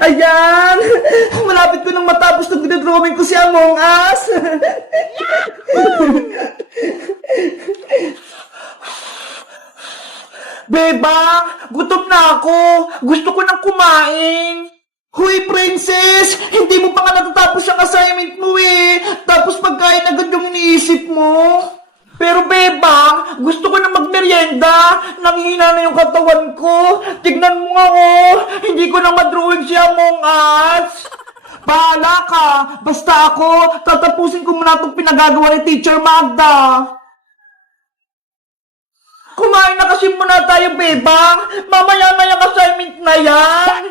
Ayan! Malapit ko nang matapos na pinadrawing ko si Among Us! Bebang! Gutom na ako! Gusto ko nang kumain! Huy, princess! Hindi mo pa nga natatapos ang assignment mo eh! Tapos pagkain agad yung iniisip mo! Pero bebang, gusto ko na magmerienda. Nanghina na yung katawan ko. Tignan mo nga oh, hindi ko na madrawing si Among Us. Bahala ka. Basta ako, tatapusin ko muna itong pinagagawa ni Teacher Magda. Kumain na kasi muna tayo, bebang. Mamaya na yung assignment na yan.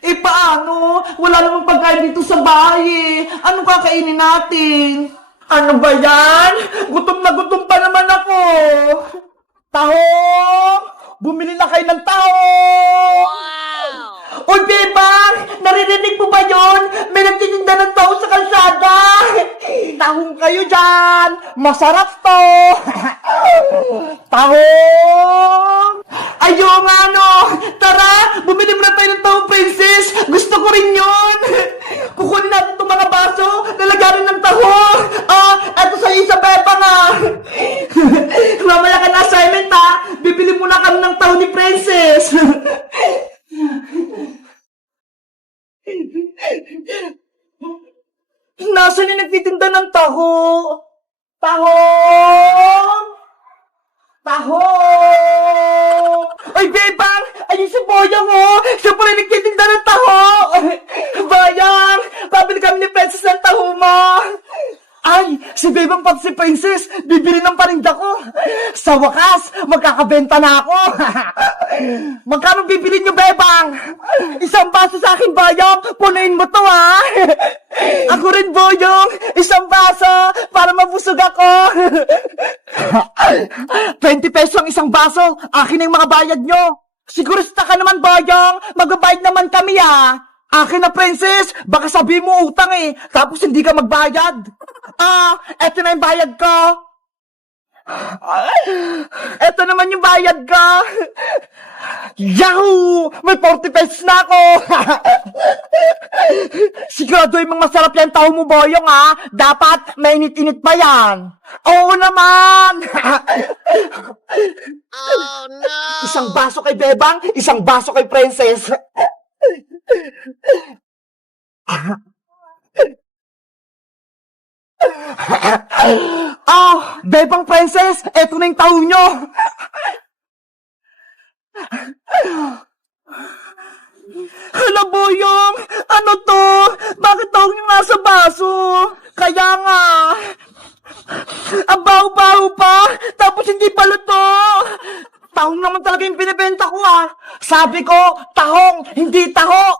Eh paano? Wala namang pagkain dito sa bahay eh. Anong kakainin natin? Ano ba yan? Gutom na gutom pa naman ako. Tahong! Bumili na kayo ng tahong! Wow! Oy, bebang! Naririnig mo ba yun? May nagtitinda ng tahong sa kalsada! Tahong kayo dyan! Masarap to! Tahong! Ayo nga no! Tara! Bumili mo na tayo ng tahong, princess! Gusto ko rin yun! Kukunin natin itong mga baso, lalagarin ng tahong! Eto sa isa, bebang ah! Mamaya ka na assignment ha! Bibili muna kami ng tahong ni princess! Nasaan yung nagtitinda ng taho? Tahong! Tahong! Ay, bebang! Ayun si Boyong, oh! Siya pala nagtitinda ng taho! Bayang! Pabili kami ni Princess ng taho mo! Ay! Si bebang pati si Princess! Bibili ng parinda ko! Sa wakas! Magkakabenta na ako! Magkano bibili niyo, bebang? Isang baso sa akin, Bayang! Punuin mo to, ha! Ako rin, Boyong! Isang baso! Para mabusog ako! 20 pesos ang isang baso! Akin ang mga bayad nyo! Sigurista ka naman, Boyong! Magbabayad naman kami, ha! Akin na, princess! Baka sabihin mo utang eh! Tapos hindi ka magbayad! Eto na yung bayad ko! Eto naman yung bayad ko! Yahoo! May 40 pesos na ako! Siguraduhin mong masarap yan tao mo, Boyong, ha? Dapat mainit-init pa yan! Oo naman! Oh no! Isang baso kay Bebang, isang baso kay Princess! Bebang, Princess, eto na yung taho nyo. Hala, Boyong, ano to? Bakit taho nyo nasa baso? Kaya nga, ang baho-baho pa, tapos hindi pa luto. Tahong naman talaga yung binibenta ko ah. Sabi ko, tahong, hindi taho.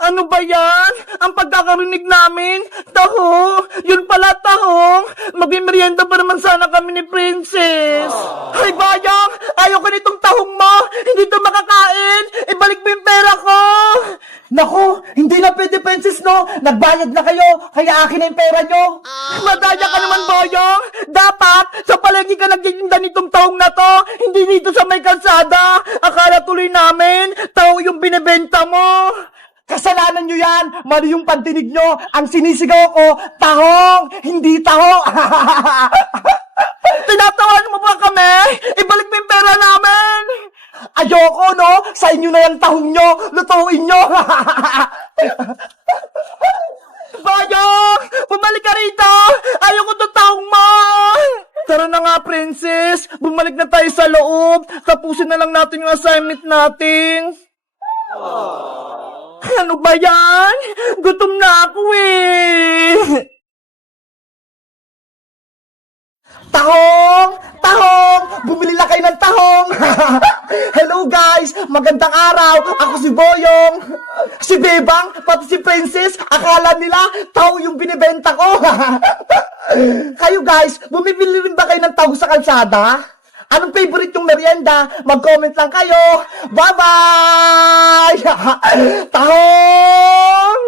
Ano ba yan? Ang pagkakarinig namin? Taho? Yun pala tahong? Magmimerienda pa naman sana kami ni Princess. Ay, Bayang! Ayaw ko nitong tahong mo! Hindi to makakain! Ibalik mo yung pera ko! Naku! Hindi na pwede, Princess, no? Nagbayad na kayo, kaya akin na yung pera nyo. Madaya ka naman, Bayang! Dapat, sa palengke ka nagtitinda nitong tahong na to, hindi dito sa may kalsada. Akala tuloy namin, taho yung binibenta mo. Kasalanan nyo yan! Mali yung pantinig nyo! Ang sinisigaw ko, tahong! Hindi taho! Tinatawan mo ba kami? Ibalik mo yung pera namin! Ayoko, no? Sa inyo na yung tahong nyo! Lutuin nyo! Bayong! Bumalik ka rito! Ayoko itong tahong mo! Tara na nga, Princess! Bumalik na tayo sa loob! Tapusin na lang natin yung assignment natin! Ano ba yan? Gutom na ako eh! Tahong! Tahong! Bumili na kayo ng tahong! Hello guys! Magandang araw! Ako si Boyong! Si Bebang, pati si Princess, akala nila taho yung binibenta ko! Kayo guys, bumibili rin ba kayo ng taho sa kalsada? Anong favorite yung merienda? Mag-comment lang kayo! Bye-bye! Tahong!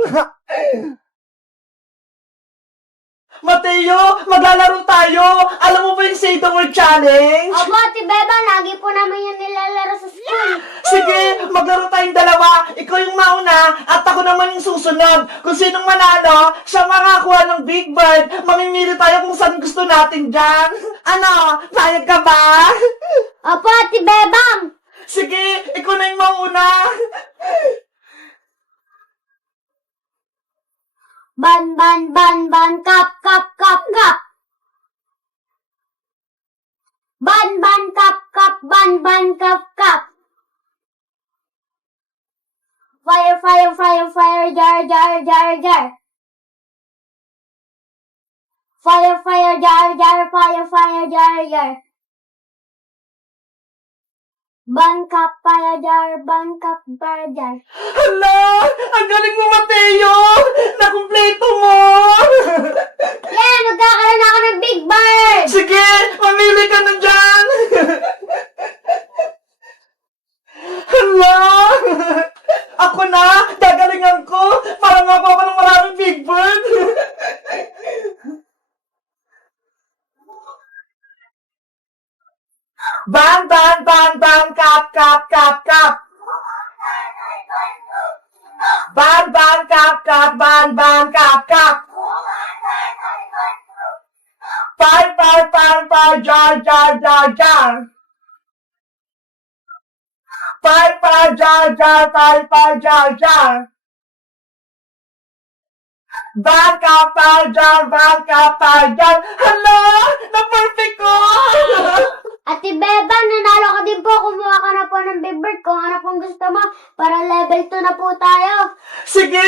Mateo! Mateo, maglalaro tayo. Alam mo ba yung Say the Word Challenge? Opo, Ate Beba, lagi po naman yung nilalaro sa school. Sige, maglaro tayong dalawa. Ikaw yung mauna at ako naman yung susunod. Kung sinong manalo, siya makakuha ng Big Bird. Mamimili tayo kung saan gusto natin dyan. Ano, payag ka ba? Opo, Ate Bebang. Sige, ikaw na yung mauna. Ban, ban, ban, ban, kap, kap, kap, kap. Ban, ban, kap, kap, ban, ban, kap, kap. Fire, fire, fire, fire, jar, jar, jar, jar. Fire, fire, jar, jar, fire, fire, jar, jar. Ban, kap, fire, jar, ban, kap, fire, jar. Hala, ang galing mo, Mateo. Nakumpleto mo. Yeah, magkakaroon ako ng Big Bird! Sige, mamili ka na dyan. Hala, ako na, gagalingan ko. Para makuha ko ng maraming Big Bird. Ban, ban, ban, ban, kap, kap, kap, kap. Ban, ban, kap, kap, ban, ban, kap, kap. Fire, fire, fire, fire, jar, jar, jar, jar. Fire, fire, jar, jar, fire, fire, jar, jar. Ban, kap, fire, jar, ban, kap, fire, jar. Hala, na-perfect ko. Ate Beba, nanalo ka din po. Kumuha ka na po ng Big Bird kung ano pong gusto mo. Para level 2 na po tayo. Sige,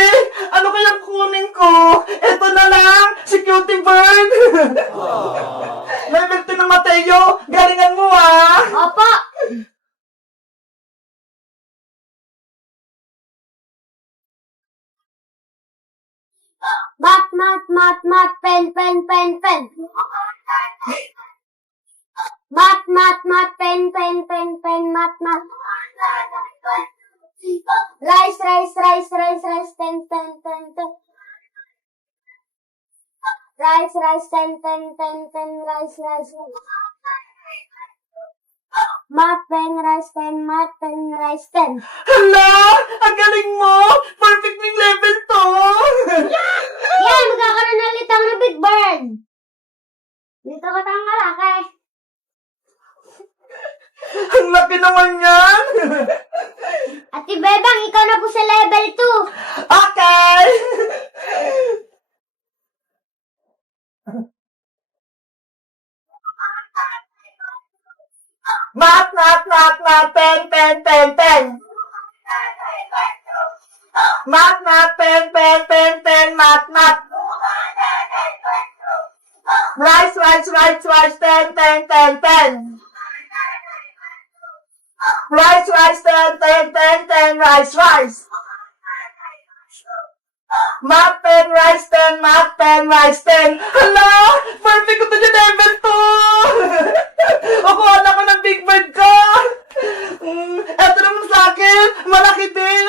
ano kayang kunin ko? Ito na lang, si Cutie Bird. Level 2 ng Mateo, galingan mo ah. Opo. Mat, mat, mat, mat, pen, pen, pen, pen. Mat, mat, mat, pen, pen, pen, pen, mat, mat. Rice, rice, rice, rice, rice, ten, ten, ten, ten. Rice, rice, ten, ten, ten, ten, rice, rice. Mat, pen, rice, ten, mat, pen, rice, ten. Hala, ang galing mo. Perfect ng level 2. Yan, magkakaroon na ulit ako ng Big Bird. Dito ka tayong malaki. Ang laki naman yan. Ate Bebang, ikaw na po sa level 2. Okay. Mat, mat, mat, mat, pen, pen, pen, pen. Mat, mat, pen, pen, pen, pen, mat, mat. Rice, rice, rice, rice, ten, ten, ten, ten. Rice, rice, ten, ten, ten, ten, rice, rice. Mat, pen, rice, ten, mat, pen, rice, ten. Hala, perfect ko to dyan, level 2. Nakuha na ko ng Big Bird ko. Eto naman sa akin, malaki din.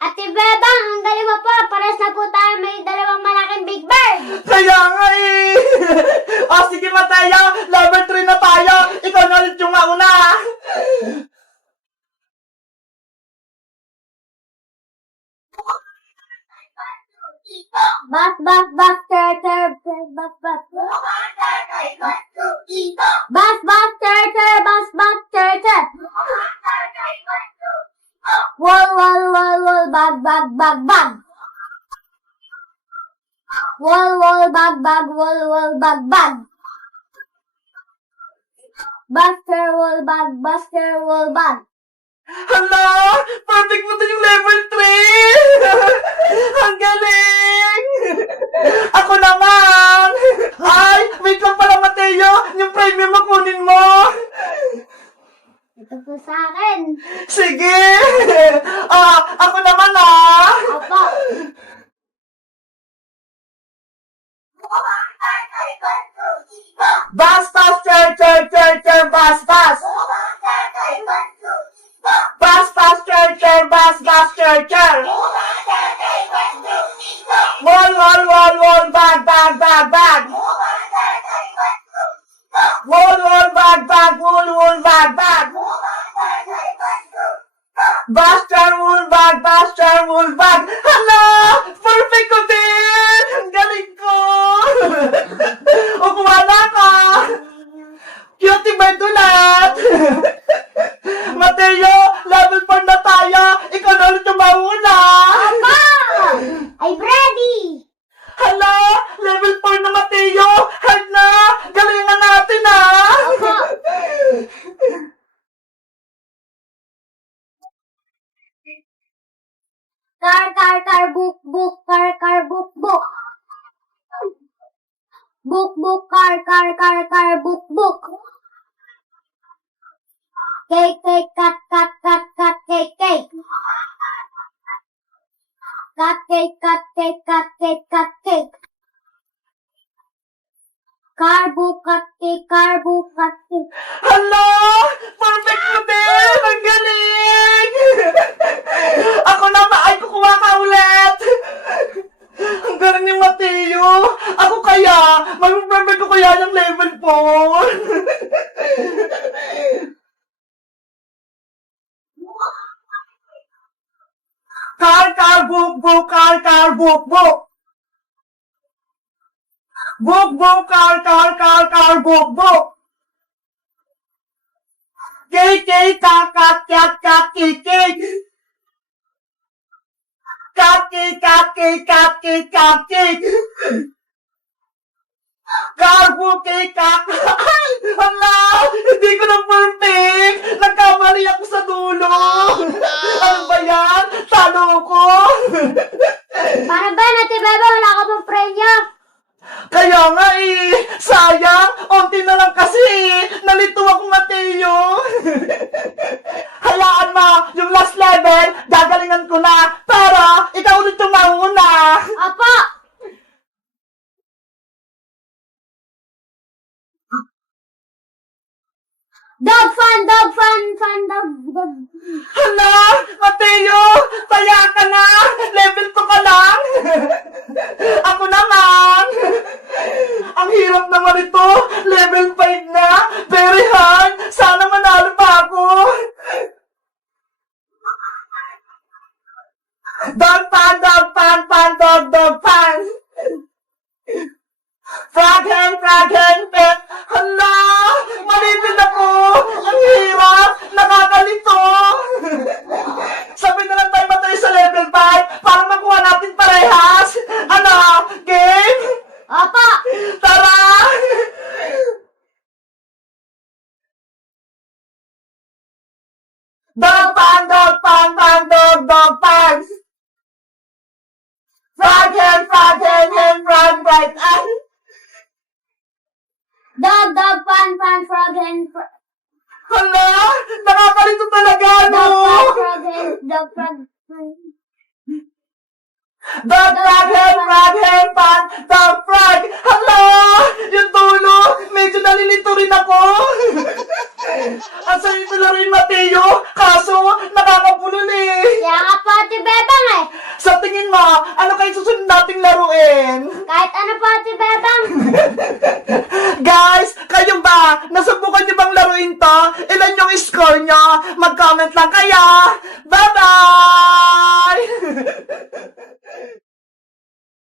Ate Bebang, ang galing mo po. Pares na po tayo may dalawang malaking Big Bird. Kaya nga eh. O sige Mateo, level 3 na tayo. Ikaw na ulit yung mauna. Bat, bat, bat, ter, ter, ter, bat, bat. Bat, bat, ter, ter, bat, bat, ter, ter. Wall, wall, wall, wall, bag, bag, bag, bag. Wall, wall, bag, bag, wall, wall, bag, bag. Buster, wall, bag, buster, wall, bag. Hala, perfect mo to yung level 3. Ang galing. Ako naman. Ay, wait lang pala Mateo. Yung premium mo kunin mo. Ito po sa akin. Sige. Ako naman ah. Opo. Bus, bus, bus, bus. Bus, bus, bus, bus, Wall, wall, wall, wall, bag, bag, bag. Charmulbag, Bash Charmulbag. Hala! Perfect ko din! Ang galing ko! O, kumala ka! Cutie bird ulit! Mateo, level 4 na tayo! Ikaw na ulit yung mauna! Pa! I'm ready! Hala! Level 4 na Mateo! Hard na! Galingan natin Opo. Car, book, car, book, book. Book, car, book. Cake, cut, cake. Cut cake. Car, book, cut cake. Hala! Perfect mo din! Ang galing! Ako naman ay kukuha ka ulit! Ang galing ni Mateo! Ako kaya, mag-perfect ko kaya yung level 4! Car, book, car, book. Book, car, book. Cake, cat, cake. Cake. Carbo cake, Ay! Hala! Hindi ko na perfect! Nagkamali ako sa dulo! Ano ba yan? Talo ko! Para ba natin, Bebe? Wala ka pang prenya. Kaya nga sayang, onti na lang kasi nalito ako Mateo. Hayaan mo, yung last level, gagalingan ko na, pero ikaw ulit yung mauna. Apo! Dog fun. Hala, Mateo, taya ka na, level 2 ka lang. Ako naman. Ang hirap naman ito, level 5 na, very hard, sana manalo pa ako. Dog pan. Frog hen, pet. Hala, malipid ako. Ang hirap, nakakalito. Sabi na lang tayo matay sa level 5 para makuha natin parehas. Ano, game? Apo! Tara! Dog pan. Frog hen, frog right. Dog fun, frog hen, Hala, nakakalito talaga, no? frog hen. Dog frog. Hala, yung dulo, medyo nalilito rin ako. Ang sayo nila rin, Mateo, kaso nakakabulol eh. Kaya nga po, Ate Bebang eh. Sa tingin mo, ano kayo susunod nating laruin? Kahit ano po, Ate Bebang. Guys, kayo ba? Nasubukan niyo bang laruin to? Ilan yung score nyo? Mag-comment lang kayo. Bye-bye!